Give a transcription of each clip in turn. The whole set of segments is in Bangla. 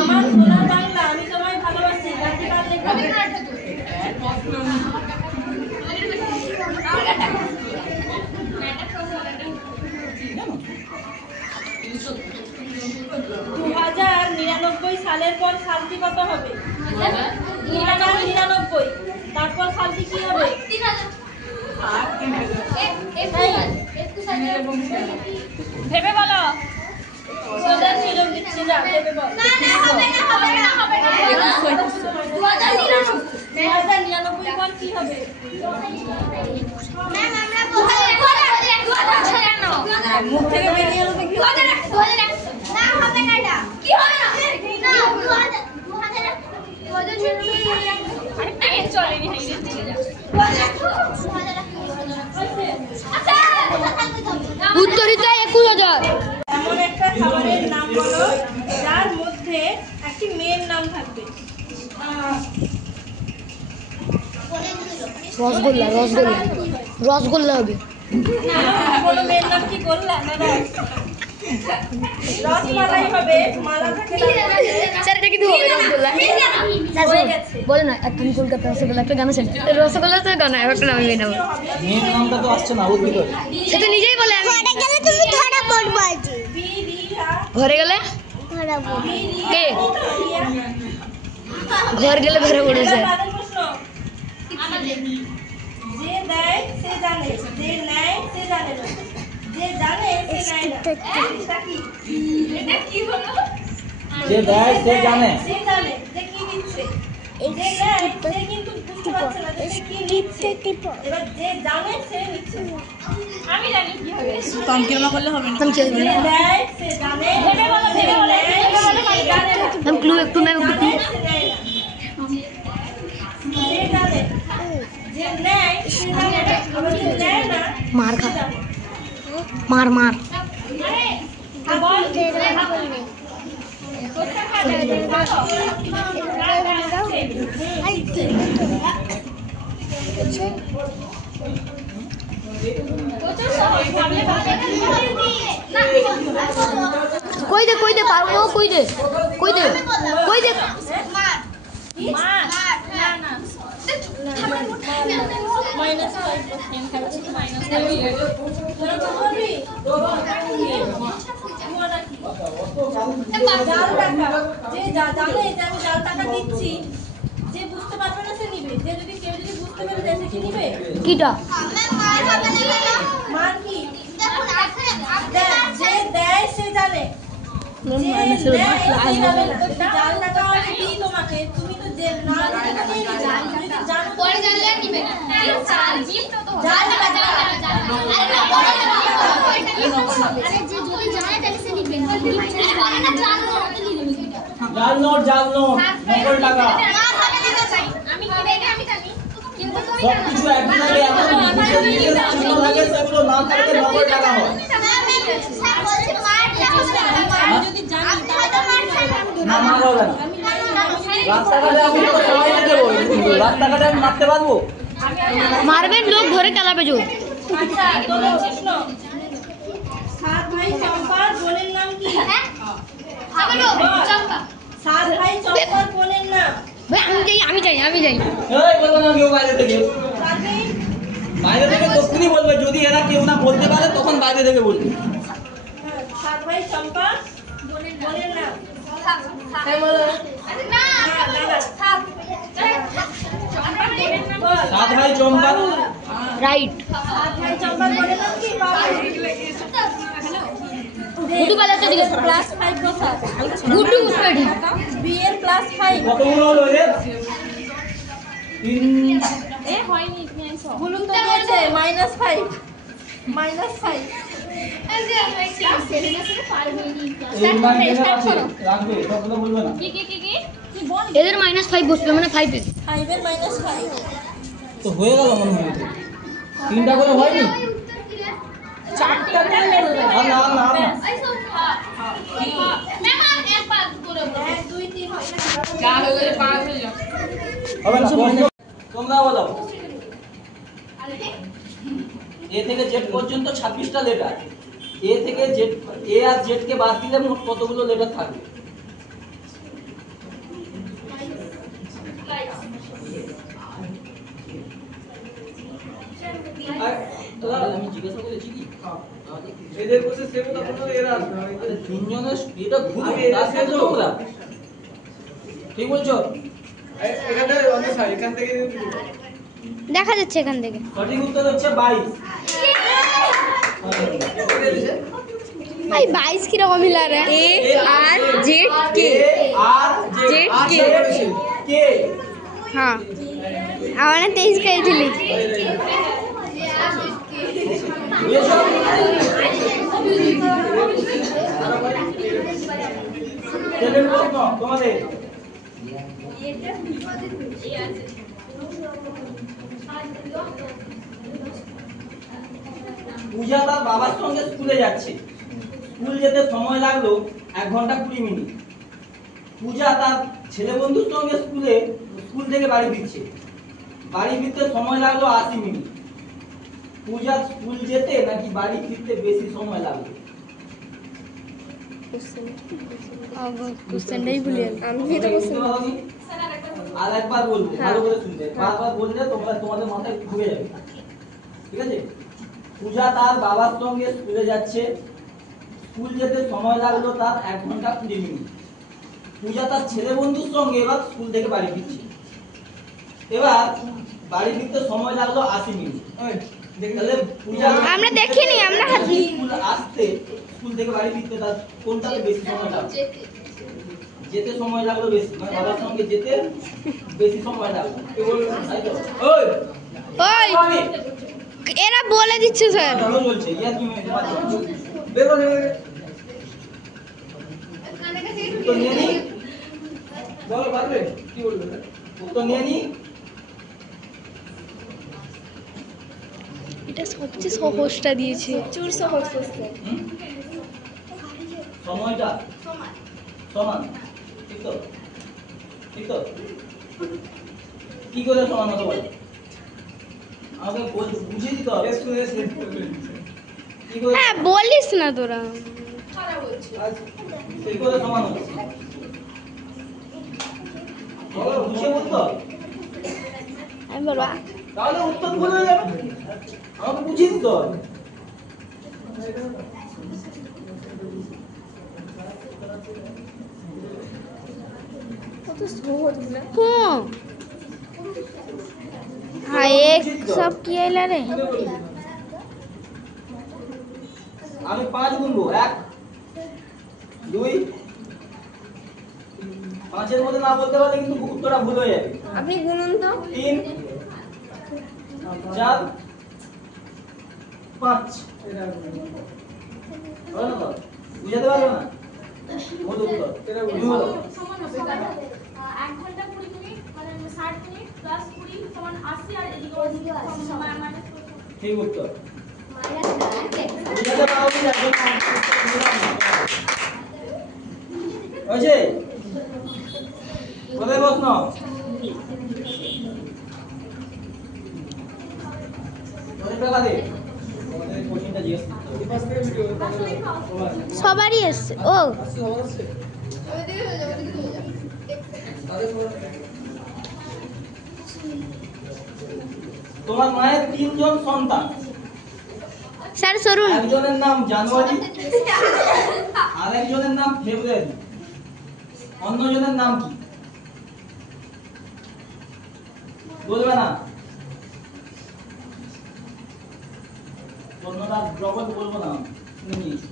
আমার সোনার বাংলা আমি তোমায় ভালোবাসি গানটি কার লেখা? সালের পর সালটি কত হবে? 2099। তারপর সালটি কি হবে? ভেবে বলো। সোজা নিয়ম দিচ্ছি না, ভেবে বল। না হবে না, হবে না, হবে না। 2099 পর কি হবে? ম্যাম আমরা বলতে 2099 মুখ থেকে বেরিয়ে এলো দেখি 2001 না হবে না, এটা কি হবে না? না 2000 আরেকটা এর চলেনি হাই রে চলে যা। উত্তরিত 21000। এমন একটা খাবারের নাম বলো যার মধ্যে একটি মেয়ের নাম থাকবে। রসগোল্লা রসগোল্লা রসগোল্লা হবে। কোনো মেয়ের নাম কি গোল্লা না রসমালাই হবে? মালা থাকে স্যার এটা কি হবে রসগোল্লা? স্যার বলে না তুমি কলকাতা রসগোল্লা একটা গান আছে রসগোল্লা তো গান একটা নাম নেই না মেন নামটা তো আসছে না ওর ভিতর সে তো নিজেই বলে আমি ঘরে গেলে তুমি ধরা পড়বে আজ ঘরে গেলে ধরা পড়বে কে ঘর গেলে ধরে পড়বে স্যার। যে দেয় সে জানে, যে নেয় সে জানে না, যে জানে সে নেয় না। এটা কি হলো? যে দেয় সে জানে, সে জানে যে কি দিচ্ছে, যে নেয় সে কিন্তু বুঝতে পারছে না যে কি নিচ্ছে। এবার যে জানে সে নিচ্ছে। আমি জানি কি হবে। কম কিরমা করলে হবে না। তুমি কি যে দেয় সে জানে, ভেবে বলো, ভেবে বলো, জানে না। हम क्लू एक तो मैं যে জানে, যে নেয় সে জানে না, আবার যে নেয় না मार खा मार मार कोई दे पारो वो कोई दे জাল টাকা দিচ্ছি, যে বুঝতে পারবে না সে নিবে, যে যদি কেউ যদি বুঝতে পারে সে কি নিবে? কিটা মান কি? যে দেয় সে জানে, জাল টাকা আমি দিই তোমাকে, তুমি তো যে না টাকা নিয়ে নিবে, তুমি তো জানো পরে জানলে নিবে না। জাল টাকা জাল নোট নকল টাকা সব কিছু একদিন আগে এমন লাগে সেগুলো নাম থাকতে নকল টাকা হয়। না মার হবে না, রাস্তাঘাটে আমি তো সবাই দেবো, রাস্তাঘাটে আমি মারতে পারবো? मारबेन लोग घरे कालाबे जो আচ্ছা তোমরা প্রশ্ন, সাত ভাই চম্পার বোনের নাম কি? চম্পা। সাত ভাই চম্পার বোনের নাম? भाई আমি যাই এই বলবো না কেউ বাইরে থেকে, বাইরে থেকে তখনই বলবে যদি এরা কেউ না বলতে পারে তখন বাইরে থেকে বলবে। সাত ভাই চম্পা বোনের নাম? সাত ভাই চম্পা राइट সাত ভাই চম্পার বোনের নাম কি? गुड्डू वाला तो दिखे ক্লাস 5 বসা गुड्डू स्टडी বি এর ক্লাস 5 কতগুলো হলো রে? এ হয়নি বলুন তো দিয়েছে -5 -5 এই মাইনাস আছে রাখবে, সবগুলো বলবে না। इधर -5 বসবে মানে 5 এ 5 এর -5 তো হয়ে গেল মনে হয়, তিনটা করে হয়নি? চারটা না না না হবে না, তোমরা বলো। এ থেকে জেড পর্যন্ত 26টা লেটার। এ থেকে জেড, এ আর জেড কে বাদ দিলে মোট কতগুলো লেটার থাকবে? আমি জিজ্ঞাসা করেছি কি এদের কোষে সেভ তো কোনো এরা আসবে না। আরে তিনজনের এটা ঘুরে আমি এটা তার সাথে সেভ তোমরা ঠিক বলছো? এখানে অন্য সাইড এখান থেকে দেখা যাচ্ছে এখান থেকে। সঠিক উত্তর হচ্ছে 22। ভাই 22 কিরকম হিলা রে? এ আর জেড কে আর জেড কে কে হ্যাঁ আমানে 23 কইছিলি। বুঝেছো? সেকেন্ড প্রশ্ন তোমাদের। পূজা তার বাবার সঙ্গে স্কুলে যাচ্ছে। স্কুল যেতে সময় লাগলো 1 ঘন্টা 20 মিনিট। পূজা তার ছেলে বন্ধুর সঙ্গে স্কুল থেকে বাড়ি ফিরছে। বাড়ি ফিরতে সময় লাগলো 80 মিনিট। পূজা স্কুল যেতে নাকি বাড়ি ফিরতে বেশি সময় লাগলো? কোশ্চেনটাই ভুলে আমি তো বুঝতে পারোনি? আর একবার বলবো, ভালো করে শুনবে। বারবার বললে তোমাদের মাথায় ঢুকে যাবে। ঠিক আছে? পূজা তার বাবার সঙ্গে স্কুলে যাচ্ছে। স্কুল যেতে সময় লাগলো তার 1 ঘন্টা 20 মিনিট। পূজা তার ছেলে বন্ধুর সঙ্গে এবার স্কুল থেকে বাড়ি ফিরছে। এবার বাড়ি ফিরতে সময় লাগলো 80 মিনিট। তাহলে পূজা আমরা দেখিনি, আমরা স্কুল থেকে বাড়ি ফিরতে তার কোনটাতে বেশি সময় লাগলো? যেতে সময় লাগলো বেশি, মানে বাবার সঙ্গে যেতে বেশি সময় লাগলো। তাই তো? ওই ওই এরা বলে দিচ্ছে স্যার। ভালো বলছে ইয়া কি বেরো তো নিয়ে নি, বলো পারবে কি বলবে তো নিয়ে নি। এটা সবচেয়ে সহজটা দিয়েছে। চুর সহজ কোশ্চেন। সময়টা সমান, ঠিক তো? ঠিক তো? কি করে সমান হতে পারে? আমাকে বুঝিয়ে দিতে হবে। কি করে হ্যাঁ বলিস না তোরা। কি করে সমান হচ্ছে? বুঝিয়ে বলতে হবে। আমি বলবো তাহলে উত্তর ভুল হয়ে যাবে। আমাকে বুঝিয়ে দিতে হবে। কত সহজ না? हाँ हाँ एक सब किया रे আমি 5 গুনবো, 1 2 5 এর মধ্যে না বলতে পারলে কিন্তু উত্তরটা ভুল হয়ে যাবে। আপনি গুনুন তো। 3 4 5 বলো তো বুঝাতে পারবে না? বলো উত্তর তুমি বলো। সমান হবে 1 ঘন্টা 20 মিনিট মানে 60 মিনিট প্লাস 20 সমান 80 আর এদিকে মাইনাস ঠিক উত্তর। বুঝাতে পারোনি যার জন্য হয়েছে। পরের প্রশ্ন। পরের টাকা দে। আমাদের কোশ্চেনটা জিজ্ঞেস করতে হবে। সবারই এসছে ও তোমার মায়ের 3 জন সন্তান। স্যার সরুন একজনের নাম জানুয়ারি, আরেকজনের নাম ফেব্রুয়ারি, অন্যজনের নাম কি? বলবে না? অন্যটা ডবল বলবো না, শুনে নিয়েছি।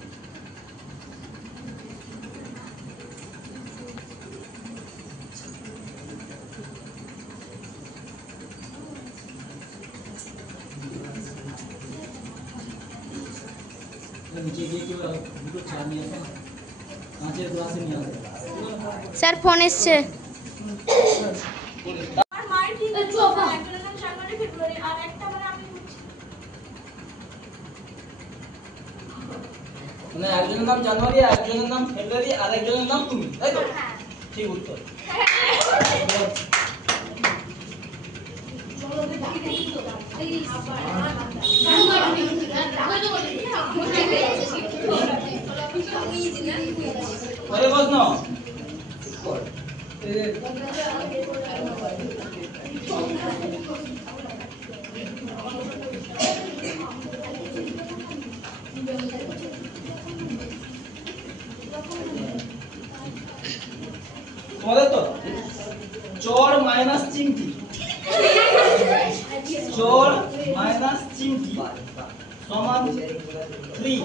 নিচে গিয়ে কেউ দুটো চা নিয়ে আসে না, কাঁচের গ্লাসে নিয়ে আসে। স্যার ফোন এসছে আর মায়ের ঠিক আছে একজনের নাম জানুয়ারি ফেব্রুয়ারি আর একটা মানে আমি মানে একজনের নাম জানুয়ারি, একজনের নাম ফেব্রুয়ারি, আর একজনের নাম তুমি, তাই তো? ঠিক উত্তর। পরের প্রশ্ন তোমাদের তো চর মাইনাস চিমটি, চর মাইনাস চিমটি সমান 3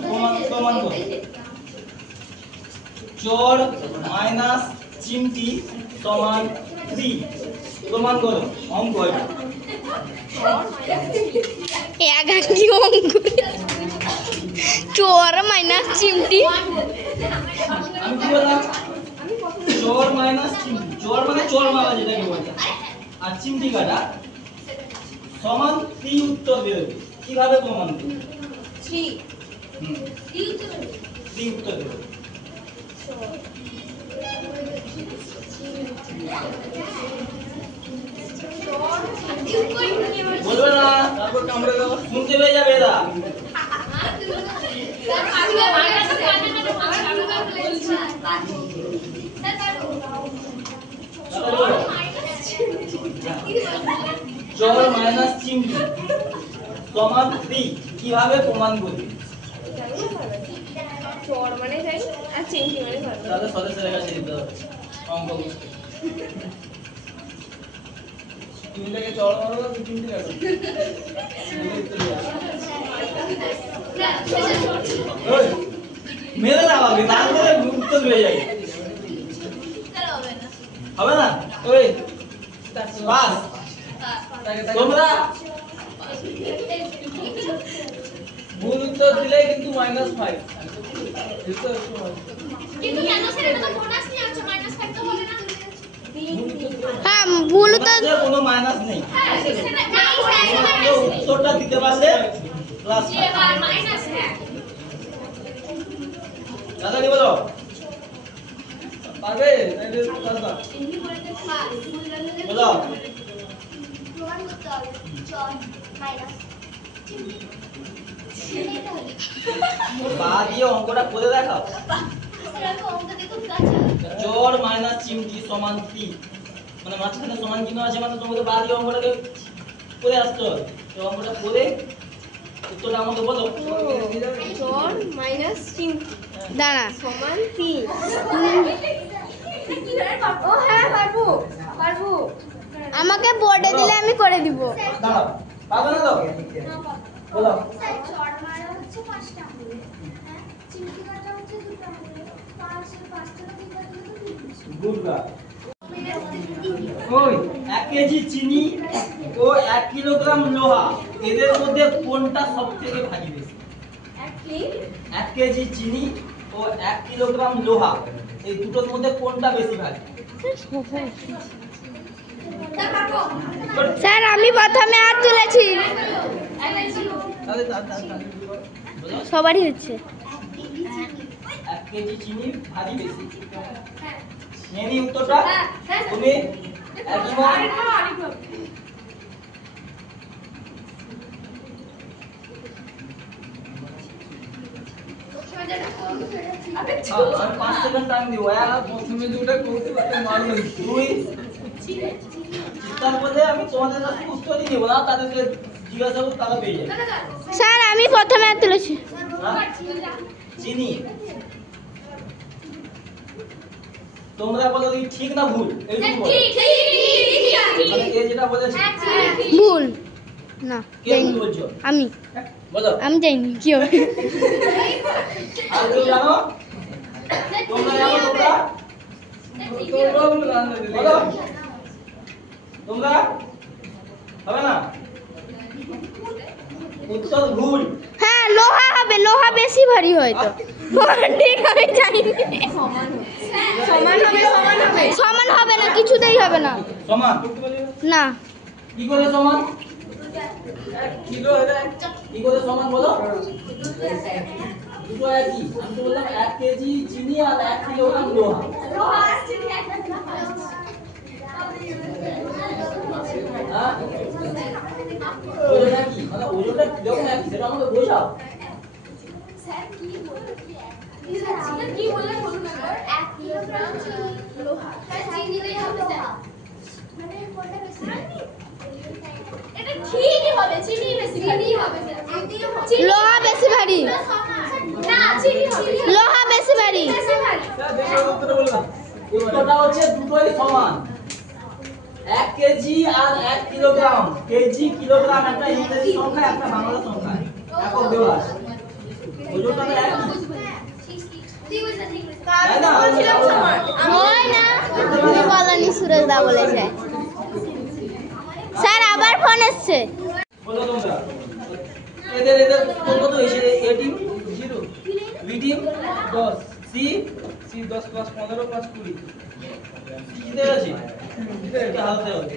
প্রমাণ করো। চর মাইনাস চিমটি সমান 3 প্রমাণ করো। অঙ্ক এটা একাকি অঙ্ক চোর মাইনাস চিমটি আমি কি বললাম? চর মাইনাস চিমটি, চর মানে চর মারা যেটাকে বলে, আর চিমটি কাটা সমান 3 উত্তর বেরোবে। কিভাবে প্রমাণ করবে? 3 উত্তর বেরোবে। বলবে না, তারপর কামড়ে দাও। শুনতে পেয়ে যাবে এরা। চর মাইনাস চিমটি সমান 3 কিভাবে প্রমাণ করবে? চর মানে জানি আর চিমটি মানে ভালো। তাহলে সদস্যের কাছে দিতে হবে অঙ্ক বুঝতে। তুমি তাকে চড় মারো না, তুমি চিমটি কাটো। ওই, মেরে দাও আগে, তারপরে উত্তর পেয়ে যাবে। হবে না? ওই পাস তাকে তোমরা ভুল উত্তর দিলে কিন্তু -5। কিন্তু কেন স্যার এটা তো বোনাস নিয়ে আছে -5 তো হবে না হ্যাঁ ভুল তো তোমাদের কোনো মাইনাস নেই। হ্যাঁ সেটা নাই তোমাদের স্যার উত্তরটা দিতে পারলে প্লাস যে মাইনাস হ্যাঁ দাদা কি বলো? পারবে তাহলে দাদা বলো। প্রমাণ করতে হবে চর মাইনাস পা দিয়ে অঙ্কটা করে দেখাও। অঙ্ক দেখো কাছে চর মাইনাস চিমটি সমান 3 মানে মাঝখানে সমান চিহ্ন আছে মানে তোমাকে পা দিয়ে অঙ্কটাকে করে আসতে হবে। তো অঙ্কটা করে উত্তরটা আমাকে বলো। চর মাইনাস চিমটি দাঁড়া সমান 3। ও হ্যাঁ পারবো পারবো। আমাকে বোর্ডে দিলে আমি করে দিব। দাঁড়াও, পাবে না তো? বলো। স্যার চর মারা হচ্ছে 5টা হ্যাঁ চিমটি কাটা হচ্ছে 2টা হলে 5টা দিতে দিলে 3 গুড গার্ল। ওই 1 কেজি চিনি ও 1 কিলোগ্রাম লোহা এদের মধ্যে কোনটা সবথেকে ভারী বেশি? 1 কেজি চিনি ও 1 কিলোগ্রাম লোহা এই দুটোর মধ্যে কোনটা বেশি ভারী? স্যার আমি প্রথমে হাত তুলেছি। তাহলে দাদা বলো। সবারই হচ্ছে 1 কেজি চিনি ভারী বেশি। নেনি উত্তরটা তুমি একই মত। আমি 5 সেকেন্ড টাইম দিব। প্রথমে দুটো করতে পারতে মারবে। 2 তারপরে আমি তোমাদের কাছে উত্তরই দেব না, তাদেরকে জিজ্ঞাসা করব তারা পেয়ে যাবে। স্যার আমি প্রথমে হাত তুলেছি। হ্যাঁ? চিনি তোমরা বলো কি ঠিক না ভুল? এইটুকু বলো। মানে এ যেটা বলেছে ভুল না কে যাইনি ভুল বলছো? আমি বলো। আমি যাইনি কি হবে? আর কেউ জানো? তোমরা জানো তোমরা? তোমরা ভুল জানলে দিলে। বলো। তোমরা হবে না? উত্তর ভুল। হ্যাঁ লোহা হবে, লোহা বেশি ভারী হয় তো। ঠিক আমি জানি সমান হবে সমান হবে। সমান হবে না, কিছুতেই হবে না। সমান না কি করে সমান? 1 কিলো হলে কি করে সমান বলো? দুটো একই। আমি তো বললাম 1 কেজি চিনি আর 1 কিলোগ্রাম লোহা। হ্যাঁ? ওজনটা কি মানে ওজনটা কিরকম একই সেটা আমাকে বোঝাও। স্যার কি বলবো কি বললেন বলুন একবার। 1 কিলোগ্রাম লোহা চিনি দিয়ে হবে স্যার মানে কোনটা বেশি এটা ঠিকই হবে, চিনি বেশি চিনি হবে স্যার চিনি হবে লোহা বেশি ভারী, না চিনি হবে, লোহা বেশি ভারী। বেশি ভারী। স্যার দেখো উত্তরটা বলবেন। উত্তরটা হচ্ছে দুটোই সমান। 1 কেজি আর 1 কিলোগ্রাম, কেজি কিলোগ্রাম একটা ইংরেজি সংখ্যা একটা বাংলা সংখ্যা, একক দেওয়া আছে। ওজনটা তো একই, ঠিক আছে ঠিক আছে তাই না? হয় না, তুমি বলনি, সুরজ দা বলেছে। স্যার আবার ফোন এসছে। বলো তোমরা এদের কত এসে A team 0 B team 10 C C 10 + 15 + 20 জিতে গেছে, এটা হালতে হবে।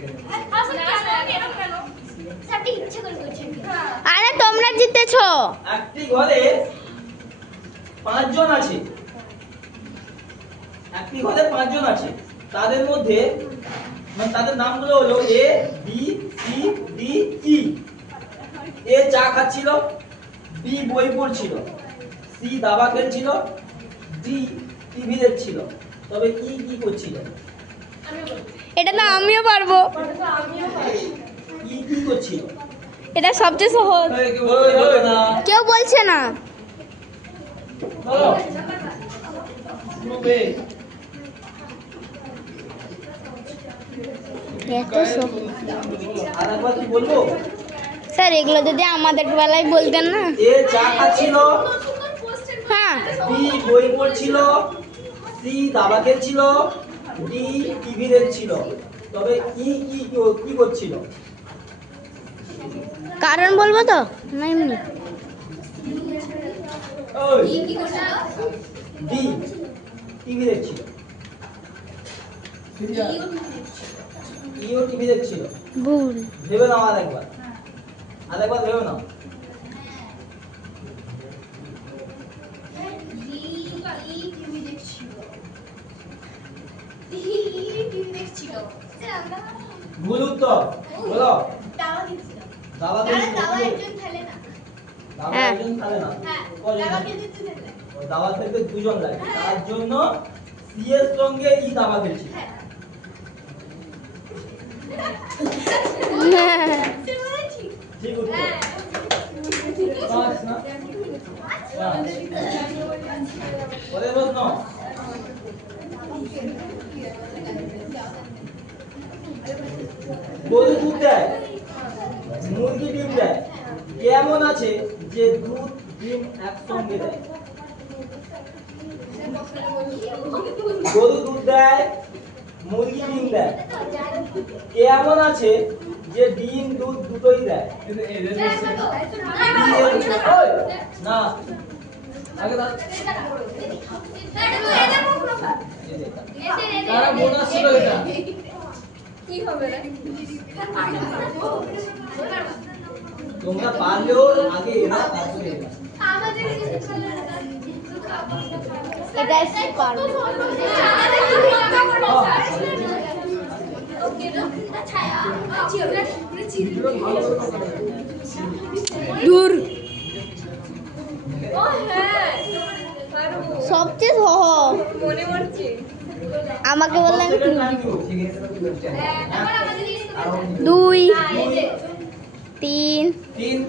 আসলে কেন কেন স্যার ঠিক ইচ্ছে করে করছেন আরে তোমরা জিতেছো। একটি ঘরে 5 জন আছে, একটি ঘরে 5 জন আছে, তাদের মধ্যে মানে তাদের নামগুলো হলো A B C D E. এ চা খাচ্ছিল, বি বই পড়ছিল, সি দাবা খেলছিল, ডি টিভি দেখছিল, তবে ই কি করছিল? এটা তো আমিও পারবো, ই কি করছিল? এটা সবচেয়ে সহজ। ওই দেখো না, কেউ বলছে না। বলো গ্রুপ এ এত সহজ। আর একবার কি বলবো? স্যার এগুলো যদি আমাদের বেলায় বলতেন না। এ চা খাচ্ছিল, হ্যাঁ, বি বই পড়ছিল, সি দাবা খেলছিল, ডি টিভি দেখছিল, তবে ই কি করছিল? কারণ বলবো তো না এমনি? ওই কি করছিল ডি টিভি দেখছিল, ইও টিভি দেখছিল। ভুল। ভেবে নাও আরেকবার, আরেকবার ভেবে নাও। টিভি দেখছিল টিভি দেখছিল স্যার আমরা ভুল উত্তর বলো। দাবা খেলছিল দাবা দাবা খেলছিল, একজন খেলে না দাবা হ্যাঁ। একজন খেলে না, হ্যাঁ কজন দাবা লাগে? খেলতে খেলে দাবা খেলতে 2 জন লাগে, তার জন্য সি এর সঙ্গে ই দাবা খেলছিল। হ্যাঁ ঠিক ঠিক উত্তর। হ্যাঁ 5 না পরের প্রশ্ন, গরু দুধ দেয়, মুরগি ডিম দেয়, কেমন আছে যে দুধ ডিম একসঙ্গে দেয়? গরু দুধ দেয়, মুরগি ডিম দেয়, কেমন আছে যে ডিম দুধ দুটোই দেয়? এদের ওই, না আগে দাও। এই যে এটা। তারা বোনাস ছিল এটা। কি হবে রে তোমরা পারলেও আগে এরা তারপরে এরা। আমাদের কিছু চলে না এটাই পারবো। ওকে না ছায়া চিড়ে চিড়ে দূর। ও হ্যাঁ সবচেয়ে সহজ। মনে পড়ছে। আমাকে বললেন কত সেকেন্ড টাইম দিব? 2 এই যে 3। 3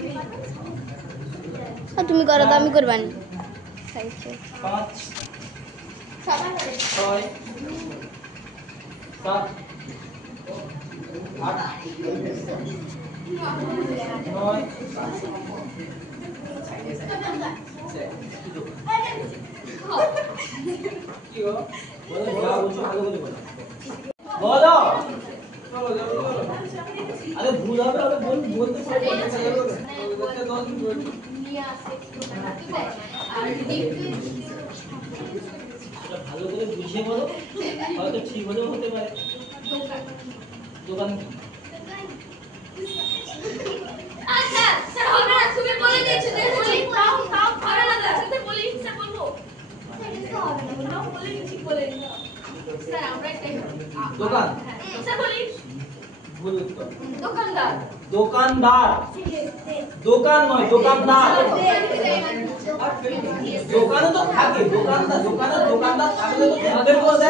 তুমি করো তো, আমি করবানি। 5 6 7 8 9 কি গো? বলো যা বলছো ভালো করে বলো। বলো। চলো জলদি বলো। আরে ভুল হবে আরে বলতে পারবো না। 10 মিনিট। আর দেখতে এটা ভালো করে বুঝিয়ে বলো, হয়তো ঠিক হলেও হতে পারে। দোকান আচ্ছা স্যার হবে না, তুমি বলে দিয়েছো দেখেছি। তাও তাও হবে না স্যার, বলি স্যার বলবো। তাও বলে দিয়েছি, বলে দিলাম। স্যার আমরা একটা দোকান স্যার বলি ভুল উত্তর। দোকানদার। দোকানদার, দোকান নয় দোকানদার। দোকানে তো থাকে দোকানদার, দোকানদার থাকলে তো তাদের বলতে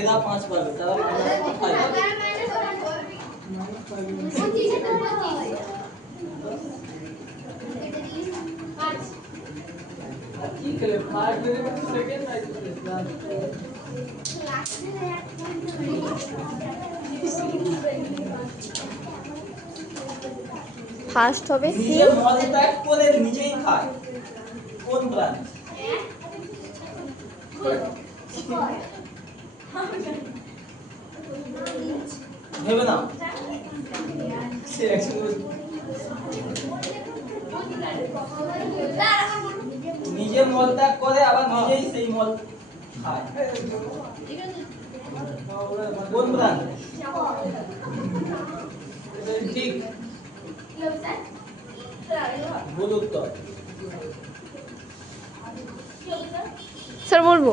এরা 5 পাবে তারা ठीक है 5 मिनट सेकंड आई ফার্স্ট হবে নিজে মল ত্যাগ করে নিজেই খায় কোন প্রাণী? ভেবে নাও। নিজে মল ত্যাগ করে আবার নিজেই সেই মল খায় কোন প্রাণী? ठीक ভুল উত্তর। স্যার বলবো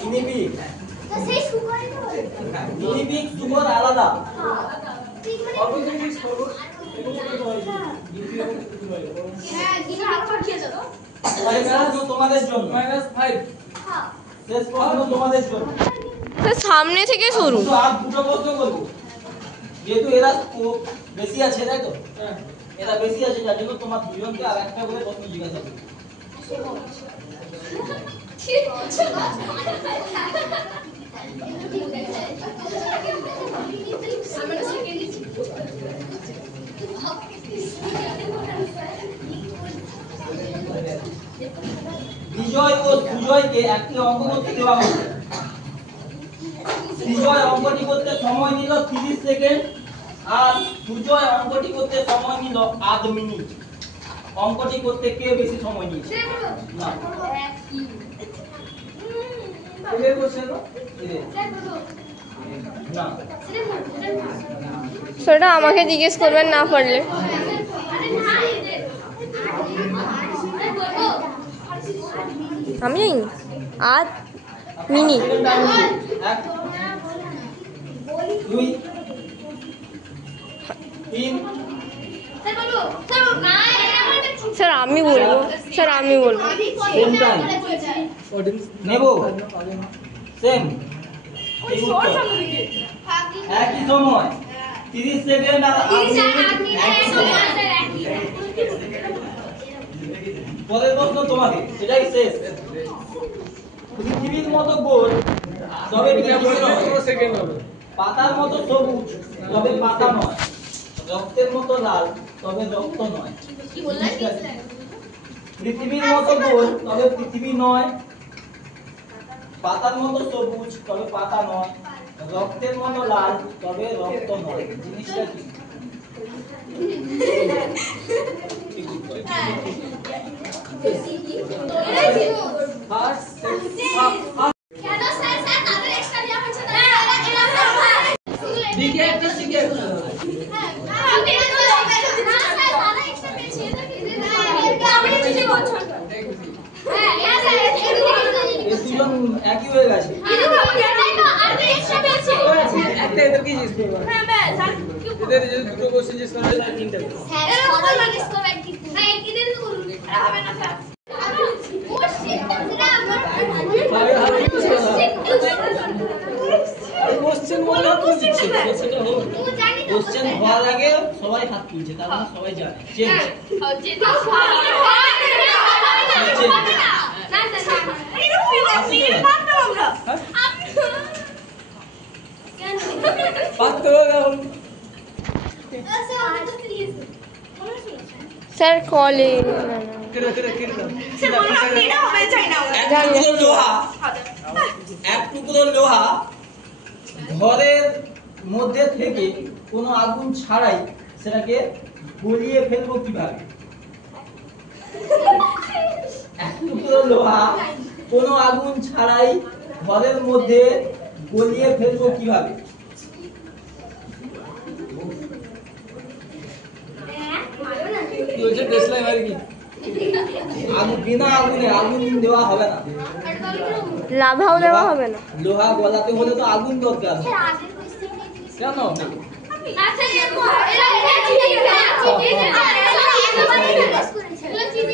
গিনিপিগ। তো সেই সুগারই তো গিনিপিগ শুকর আলাদা। শেষ প্রশ্ন তোমাদের জন্য, -5 শেষ প্রশ্ন তোমাদের জন্য। স্যার সামনে থেকে শুরু। তো আর দুটো প্রশ্ন করবো, যেহেতু এরা বেশি আছে তাই তো, এরা বেশি আছে যার জন্য তোমার দুজনকে আর একটা করে প্রশ্ন জিজ্ঞাসা করবো। বিজয় ও সুজয়কে একটি অঙ্ক করতে দেওয়া হয়েছে। বিজয় অঙ্কটি করতে সময় নিল 30 সেকেন্ড আর সুজয় অঙ্কটি করতে সময় নিল আধ মিনিট। অঙ্কটি করতে কে বেশি সময় নিয়েছে? না এর কোশ্চেন না সেটা আমাকে জিজ্ঞেস করবেন না পারলে। আমি আধ মিনিট। সেকেন্ড টাইম 1 2 3 স্যার আমি বলবো, স্যার আমি বলবো। সেম টাইম নেব সেম একই সময় 30 সেকেন্ড আর 8 মিনিট একই সময়। পরের প্রশ্ন তোমাকে, সেটাই শেষ। পৃথিবীর মতো গোল তবে পৃথিবী নয়, সেকেন্ড হবে পাতার মতো সবুজ তবে পাতা নয়, রক্তের মতো লাল তবে রক্ত নয়। পৃথিবীর মতো গোল তবে পৃথিবী নয়, পাতার মতো সবুজ তবে পাতা নয়, রক্তের মতো লাল তবে রক্ত নয়। জিনিসটা কি? ফার্স্ট কেন স্যার স্যার তাদের এক্সট্রা দেওয়া হচ্ছে না এরা দিকে একটা শিখে একটা আমি তো না স্যার তারা এক্সট্রা পেয়েছে আমি কিছু বলছি হ্যাঁ স্যার এই দুজন একই হয়ে গেছে। কিন্তু এটাই তো আর এক্সট্রা পেয়েছে একটা এদেরকে জিজ্ঞেস করবো হ্যাঁ ব্যাস আর এদের যে দুটো কোশ্চেন জিজ্ঞেস করা হয়েছে তিনটা স্যার সবাই জিজ্ঞেস করবে একদিন না একদিন তো করুন এটা হবে না স্যার কোশ্চেন বলতে আপনি দিচ্ছে সেটা হোক কোশ্চেন হওয়ার আগে সবাই হাত তুলছে, তার মানে সবাই জানে। চেঞ্জ পাত্র এখন স্যার কলে কেটে কেটে কেটে দাও এক টুকরো লোহা ঘরের মধ্যে থেকে কোনো আগুন ছাড়াই সেটাকে গলিয়ে ফেলবো কিভাবে? এক টুকরো লোহা কোনো আগুন ছাড়াই ঘরের মধ্যে গলিয়ে ফেলবো কিভাবে? কি হচ্ছে টেসলাই মারি কি আগুন বিনা আগুনে আগুন দেওয়া হবে না। লাভাও দেওয়া হবে না। লোহা গলাতে হলে তো আগুন দরকার। আগের কোশ্চেনে কেন আচ্ছা এরকম এরা চিনি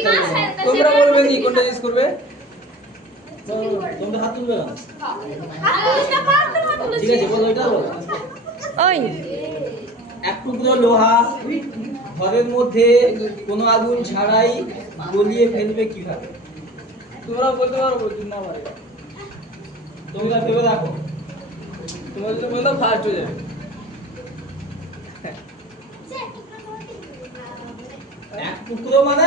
মাছ তোমরা বলবে কি কোনটা ইউজ করবে? তোমরা হাত তুলবে না। আর ঠিক আছে, বলো এটা বলো। ওই এক টুকরো লোহা ঘরের মধ্যে কোনো আগুন ছাড়াই গলিয়ে ফেলবে কিভাবে? তোমরা বলতে পারো বলছি না পারে তোমরা ভেবে রাখো। তোমরা যদি বলো ফার্স্ট হয়ে যাবে এক টুকরো মানে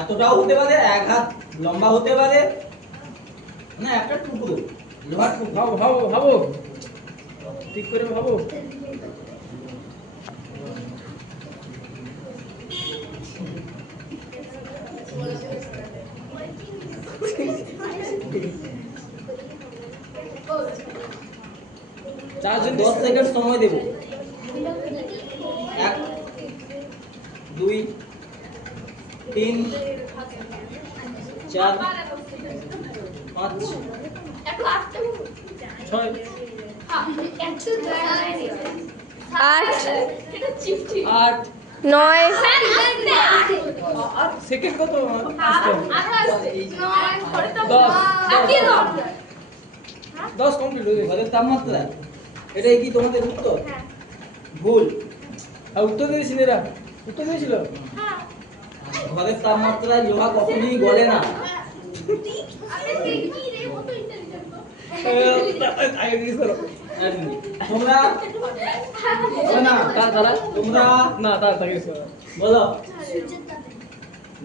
এতটাও হতে পারে, এক হাত লম্বা হতে পারে, না একটা টুকরো লোহার টুকরো। ভাবো ভাবো ভাবো ঠিক করে ভাবো চারজন 10 সেকেন্ড সময় দেব। 1 2 3 4 5 একটু আসতে 6 একটু 8 এটা চিপচিপ 8 9 8 সেকেন্ড কত আরো আসছে 9 পরে তো 10 কমপ্লিট হয়ে গেছে ঘরের তাপমাত্রা, এটাই কি তোমাদের উত্তর? ভুল। আর উত্তর দিয়েছি এরা উত্তর দিয়েছিল ঘরের তাপমাত্রায় লোহা কখনোই গলে না। আগে দিয়েছি করো এক মিনিট। তোমরা না তার তারা তোমরা না তার তাকে দিয়েছি বলো।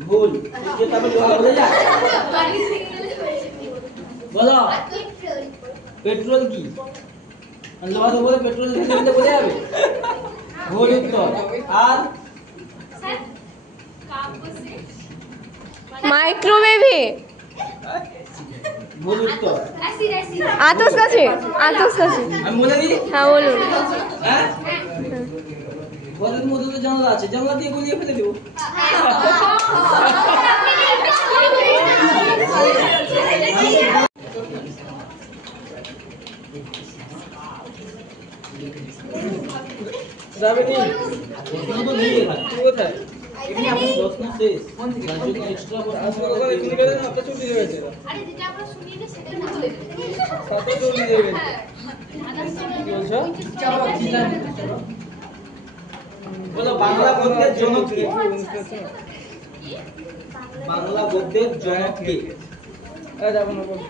ভুল। সূর্যের তাপে লোহা গলে যায়? বলো। পেট্রোল কি? লোহার উপরে পেট্রোল ঢেলে দিলে গলে যাবে? ভুল উত্তর। আর স্যার কাব্য সে মাইক্রোওয়েভে ভুল উত্তর। আসি আসি আতস কাছে আমি বলে দিই। হ্যাঁ বলুন। হ্যাঁ, ঘরের মধ্যে তো জানলা আছে, জানলা দিয়ে গলিয়ে ফেলে দেবো। যাবে নি প্রশ্ন তো নেই এখানে। তুই কোথায় এখানে আপনার প্রশ্ন শেষ। তার জন্য এক্সট্রা আসলে ওখানে এখানে গেলে না আপনার ছুটি হয়ে গেছে আরে যেটা আমরা শুনিনি সেটা না বলে সাথে ছুটি হয়ে গেছে কি বলছো বলো বাংলা গদ্যের জনক কে? বাংলা গদ্যের জনক কে? যাবো না বলছো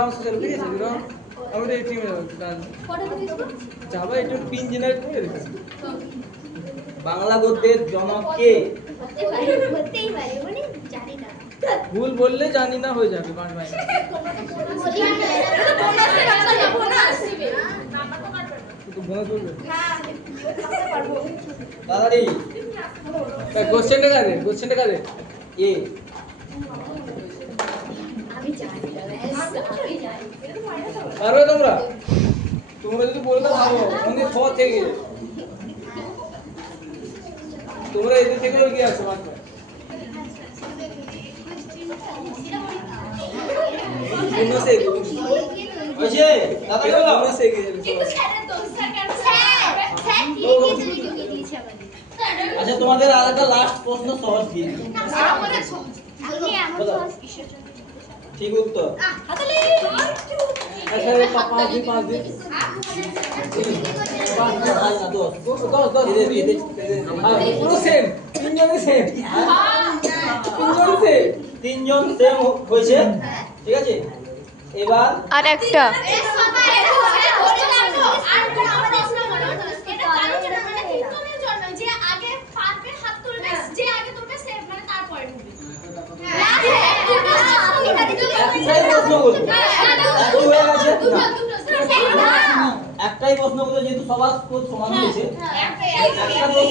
আমার সাথে বেরিয়েছে দিল আমি তো এই টিমে যাবো একটু পিন জেনারেট করে রেখেছি বাংলা গদ্যের জনক কে? হতেই পারে মানে জানি না ভুল বললে জানি না হয়ে যাবে বান বাই একটু মনে করবে তাড়াতাড়ি। কোশ্চেনটা কাদের এ পারবে তোমরা যদি বলতে পারো মনে ছ থেকে তোমরা এদের থেকে কি আছো মাত্র হয়েছে? তাড়াতাড়ি বলো। কিন্তু স্যারের দোষ স্যার কেন স্যার দিয়ে দিয়েছে আমাদের আচ্ছা, তোমাদের আর একটা লাস্ট প্রশ্ন সহজ দিয়ে দিই। আমাদের আপনি এমন বলো। সহজ কিসের জন্য ঠিক উত্তর। হাতালি আচ্ছা 5 দিন 5 দিন 10 পুরো সেম তিনজনই সেম তিনজন সেম হয়েছে, ঠিক আছে? এবার আর একটা একটাই প্রশ্ন বলবো। একই হয়ে গেছে? না। একটা একটাই প্রশ্ন বলবো, যেহেতু সবার স্কোর সমান হয়েছে, একটা প্রশ্ন বলবো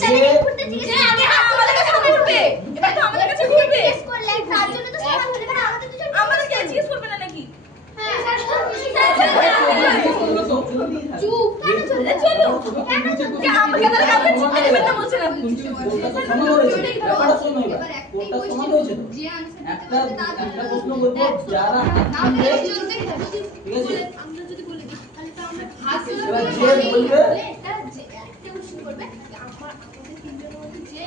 যে এবার তো আমাদের কাছে ঘুরবে। তার জন্য তো সমান হলে এবার আমাদের দুজন আমাদেরকে জিজ্ঞেস করবে না নাকি? চুপ কেন চলে চলো। যে আমাকে তাহলে কাউকে চিন্তা করবে না বলছে না। কোনটা তো সমান হয়েছে, ব্যাপারটা শোনো এবার, কোনটা সমান হয়েছে তো? একটা প্রশ্ন বলবো, যারা হাত তুলবে, ঠিক আছে, আমরা যদি বলে দিই তাহলে তো আমরা এবার যে বলবে একটা কোশ্চেন করবে আমার আমাদের তিনজনের মধ্যে যে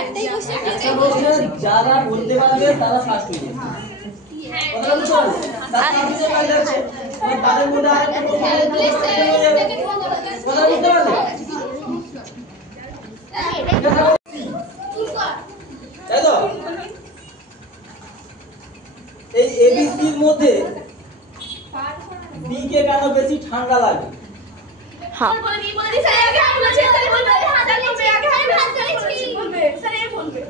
একটাই কোশ্চেন একটা প্রশ্ন যারা বলতে পারবে তারা ফার্স্ট হয়ে যাবে। কথাটা বুঝতে পারলে? তার সাথে বাইরে আছে, এবার তাদের মধ্যে আরেকটা প্রশ্ন বলবো, কথা বুঝতে পারলে? তাই তো? এই এবিসির মধ্যে বি কে কেন বেশি ঠান্ডা লাগে? বলে দিই স্যার আগে হাত তুলেছে, স্যার বলবে হাত তুলবে, আগে হাত তুলেছে বলবে, স্যার এই বলবে।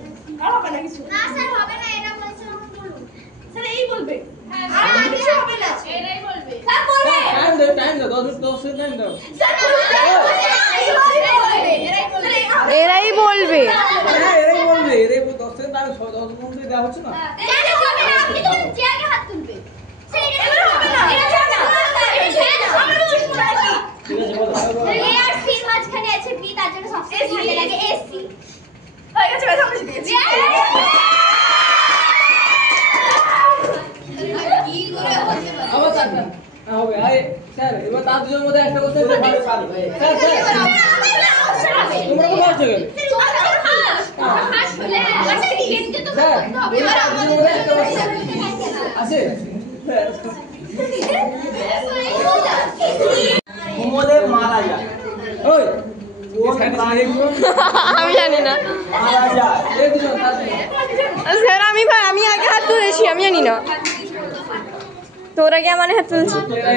আর হবে না কিছু। না স্যার হবে না এটা বলছে এখন বলুন স্যার এই বলবে। আর কিছু হবে না। এরাই বলবে। স্যার বলবে। টাইম দাও 10 মিনিট টাইম দাও। স্যার বলবে। এরাই বলবে। হ্যাঁ এরাই বলবে, এরাই 10 সেকেন্ড টাইম 10 মিনিট দেওয়া হচ্ছে না। কেন হবে না আপনি তো যে আগে হাত তুলবে স্যার এটা এবার হবে না। এটা হবে না আমরা বলবো নাকি? ঠিক আছে, বলো। এ আর সি মাঝখানে আছে বি তার জন্য সবচেয়ে ভালো লাগে এসি হয়ে গেছে, ব্যথা বসে দিয়েছি। আবার চারটা হবে। আরে স্যার এবার তার দুজনের মধ্যে একটা কোশ্চেন স্যার স্যার তোমরা কোন আসছো গেলে স্যার এবার তার দুজনের মধ্যে একটা কোশ্চেন আছে। ঘুমোলে মারা যায়, ওই কোন প্রাণী আমি জানি না মারা যায়? এই দুজন তার দুজন। স্যার আমি আগে হাত তুলেছি, আমি জানি না। তোর আগে আমার হাত তুলছি। এরা